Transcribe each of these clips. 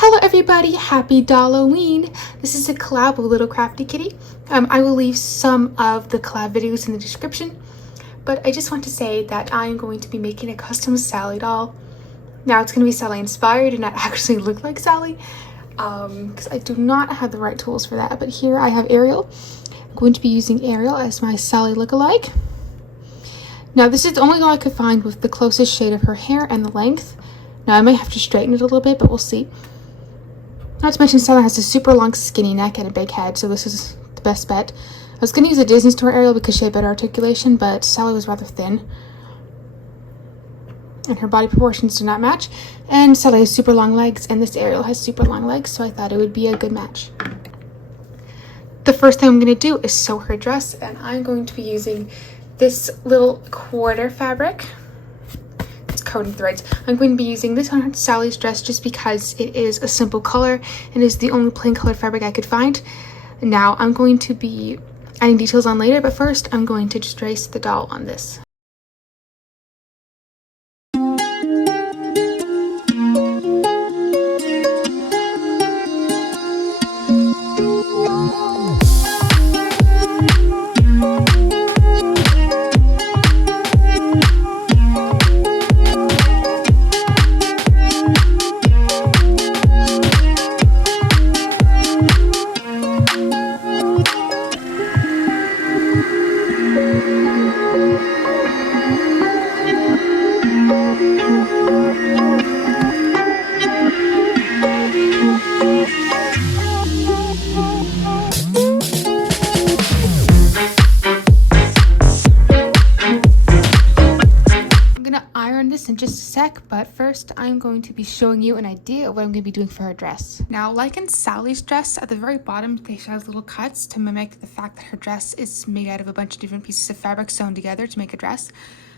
Hello everybody, happy Dolloween! This is a collab with Little Crafty Kitty. I will leave some of the collab videos in the description, but I just want to say that I am going to be making a custom Sally doll. Now it's going to be Sally inspired and not actually look like Sally, because I do not have the right tools for that. But here I have Ariel. I'm going to be using Ariel as my Sally lookalike. Now this is the only doll I could find with the closest shade of her hair and the length. Now I might have to straighten it a little bit, but we'll see. Not to mention Sally has a super long skinny neck and a big head, so this is the best bet. I was going to use a Disney Store Ariel because she had better articulation, but Sally was rather thin. And her body proportions do not match. And Sally has super long legs, and this Ariel has super long legs, so I thought it would be a good match. The first thing I'm going to do is sew her dress, and I'm going to be using this little quarter fabric. Coated threads. I'm going to be using this on Sally's dress just because it is a simple color and is the only plain colored fabric I could find. Now I'm going to be adding details on later, but first I'm going to just trace the doll on this. In just a sec, but first I'm going to be showing you an idea of what I'm going to be doing for her dress. Now, like in Sally's dress, at the very bottom she has little cuts to mimic the fact that her dress is made out of a bunch of different pieces of fabric sewn together to make a dress.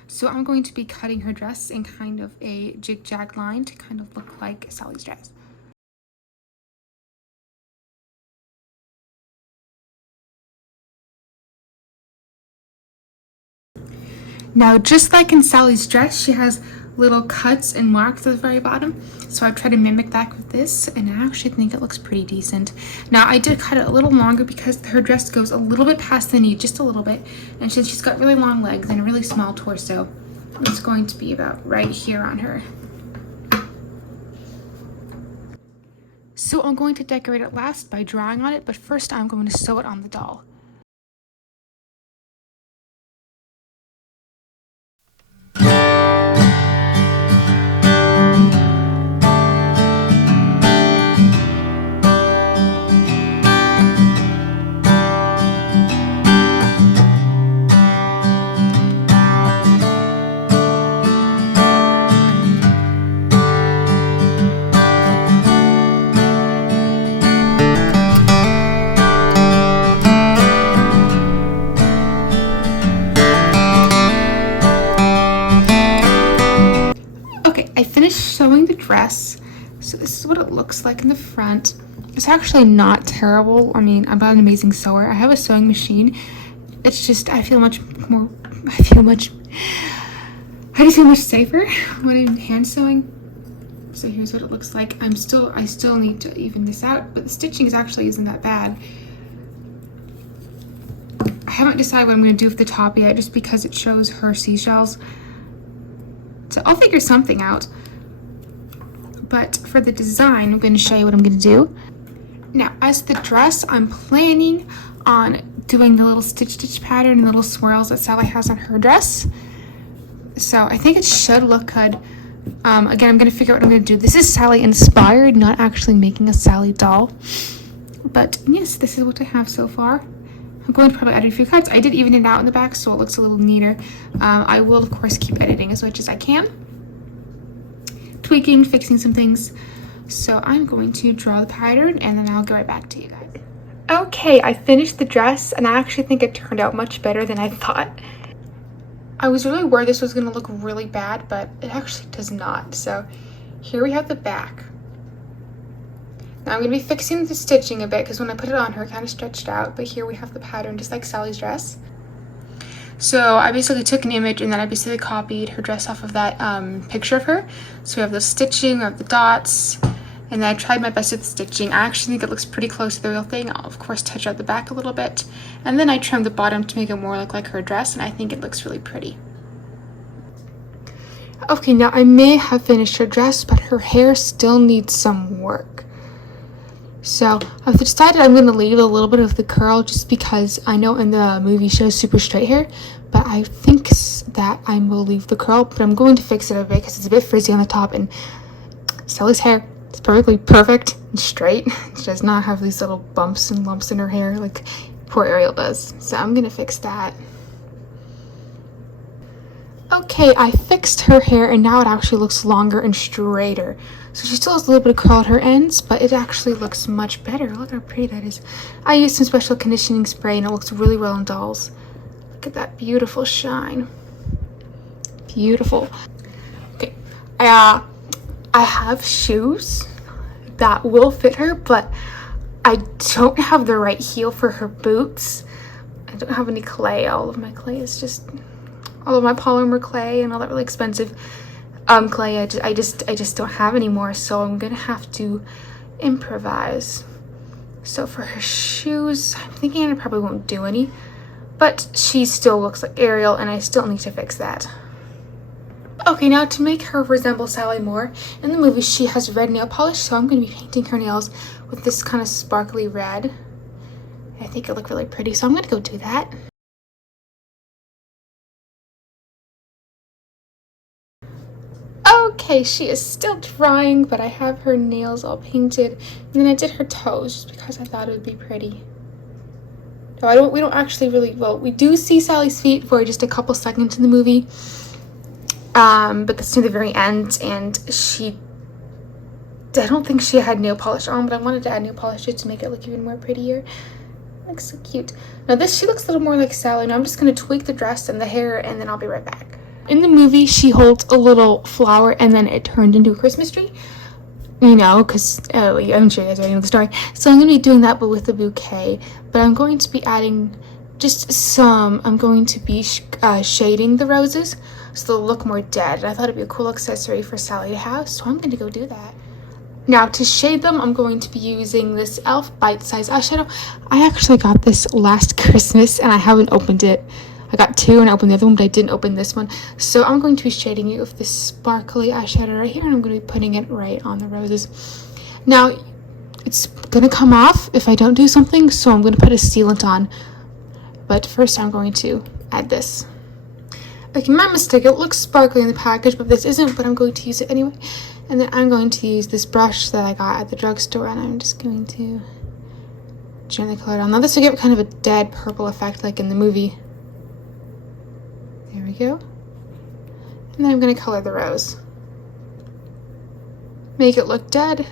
So I'm going to be cutting her dress in kind of a jig-jag line to kind of look like Sally's dress. Now, just like in Sally's dress, she has little cuts and marks at the very bottom, so I've tried to mimic that with this, and I actually think it looks pretty decent. Now, I did cut it a little longer because her dress goes a little bit past the knee, just a little bit, and since she's got really long legs and a really small torso, it's going to be about right here on her. So I'm going to decorate it last by drawing on it, but first I'm going to sew it on the doll. I finished sewing the dress, so this is what it looks like in the front. It's actually not terrible. I mean, I'm not an amazing sewer. I have a sewing machine. It's just I just feel much safer when I'm hand sewing. So here's what it looks like. I still need to even this out, but the stitching isn't that bad. I haven't decided what I'm going to do with the top yet, just because it shows her seashells. So I'll figure something out. But for the design, I'm going to show you what I'm going to do. Now, as the dress, I'm planning on doing the little stitch pattern and little swirls that Sally has on her dress. So I think it should look good. Again, I'm going to figure out what I'm going to do. This is Sally inspired, not actually making a Sally doll. But yes, this is what I have so far. I'm going to probably add a few cuts. I did even it out in the back, so it looks a little neater. I will, of course, keep editing as much as I can. Tweaking, fixing some things. So I'm going to draw the pattern, and then I'll get right back to you guys. Okay, I finished the dress, and I actually think it turned out much better than I thought. I was really worried this was going to look really bad, but it actually does not. So here we have the back. Now I'm going to be fixing the stitching a bit because when I put it on her, it kind of stretched out. But here we have the pattern, just like Sally's dress. So I basically took an image and then I basically copied her dress off of that picture of her. So we have the stitching, we have the dots, And then I tried my best with the stitching. I actually think it looks pretty close to the real thing. I'll of course touch out the back a little bit. And then I trimmed the bottom to make it more look like her dress, and I think it looks really pretty. Okay, now I may have finished her dress, but her hair still needs some work. So I've decided I'm going to leave a little bit of the curl just because I know in the movie she has super straight hair, but I think that I will leave the curl, but I'm going to fix it a bit because it's a bit frizzy on the top, and Sally's hair is perfectly perfect and straight. She does not have these little bumps and lumps in her hair like poor Ariel does. So I'm going to fix that. Okay, I fixed her hair and now it actually looks longer and straighter. So she still has a little bit of curl at her ends, but it actually looks much better. Look how pretty that is. I used some special conditioning spray and it looks really well on dolls. Look at that beautiful shine. Beautiful. Okay, I have shoes that will fit her, but I don't have the right heel for her boots. I don't have any clay. All of my clay is just... all of my polymer clay and all that really expensive clay I just don't have anymore, so I'm gonna have to improvise. So for her shoes, I'm thinking I probably won't do any, but she still looks like Ariel and I still need to fix that. Okay, now to make her resemble Sally more, in the movie she has red nail polish, so I'm going to be painting her nails with this kind of sparkly red. I think it'll look really pretty, so I'm going to go do that. Okay, she is still drying, but I have her nails all painted, and then I did her toes just because I thought it would be pretty. No, we don't actually really, well, we do see Sally's feet for just a couple seconds in the movie, but that's near the very end, and I don't think she had nail polish on, but I wanted to add nail polish just to make it look even more prettier. It looks so cute. Now she looks a little more like Sally. Now I'm just going to tweak the dress and the hair, and then I'll be right back. In the movie, she holds a little flower and then it turned into a Christmas tree. You know, because, I'm sure you guys already know the story. So I'm going to be doing that, but with a bouquet. But I'm going to be adding I'm going to be shading the roses so they'll look more dead. I thought it'd be a cool accessory for Sally to have, so I'm going to go do that. Now, to shade them, I'm going to be using this e.l.f. bite-size eyeshadow. I actually got this last Christmas and I haven't opened it. I got two and I opened the other one, but I didn't open this one. So I'm going to be shading it with this sparkly eyeshadow right here, and I'm going to be putting it right on the roses. Now, it's going to come off if I don't do something, so I'm going to put a sealant on. But first I'm going to add this. Okay, my mistake. It looks sparkly in the package, but this isn't, but I'm going to use it anyway. And then I'm going to use this brush that I got at the drugstore, and I'm just going to gently color it on. Now this will give it kind of a dead purple effect like in the movie. There we go. And then I'm going to color the rose. Make it look dead.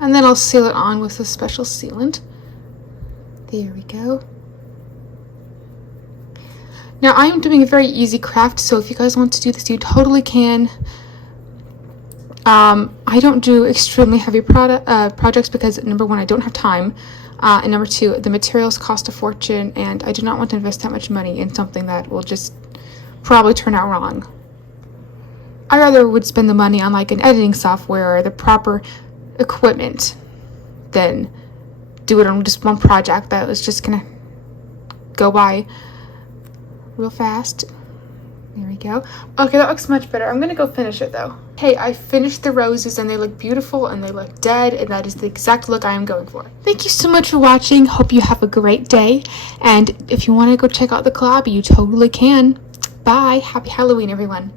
And then I'll seal it on with a special sealant. There we go. Now I am doing a very easy craft, so if you guys want to do this, you totally can. I don't do extremely heavy projects because, number one, I don't have time. And number two, the materials cost a fortune, and I do not want to invest that much money in something that will just probably turn out wrong. I rather would spend the money on like an editing software or the proper equipment than do it on just one project that was just gonna go by real fast. There we go. Okay, that looks much better. I'm gonna go finish it though. Hey, I finished the roses and they look beautiful and they look dead, and that is the exact look I am going for. Thank you so much for watching. Hope you have a great day. And if you want to go check out the collab, you totally can. Bye. Happy Halloween, everyone.